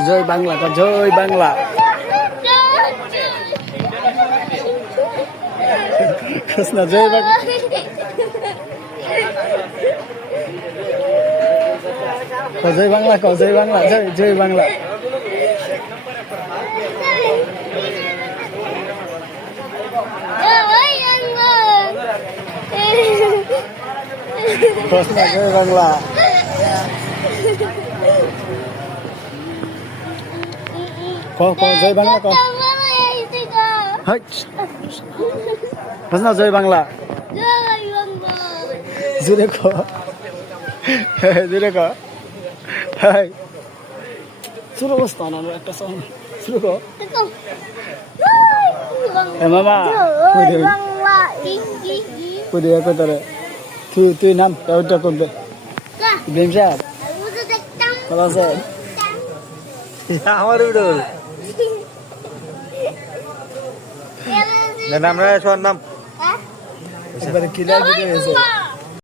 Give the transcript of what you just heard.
জয় বাংলা জয় বাংলা কৃষ্ণ জয় বাংলা জয় বাংলা জয় বাংলা জয় জয় বাংলা কৃষ্ণ জয় বাংলা জয় বাংলা কৃষ্ণ জয় বাংলা জুড়ে জুড়ে শুরু অবস্থা না একটা সঙ্গ শুরু কর মামা কোথায় তুই নাম ওইটা করবে ভীম সাহেব ভালো আছে আমার ভিডিও নাম রে নাম এবারে কিলার ভিডিও এসে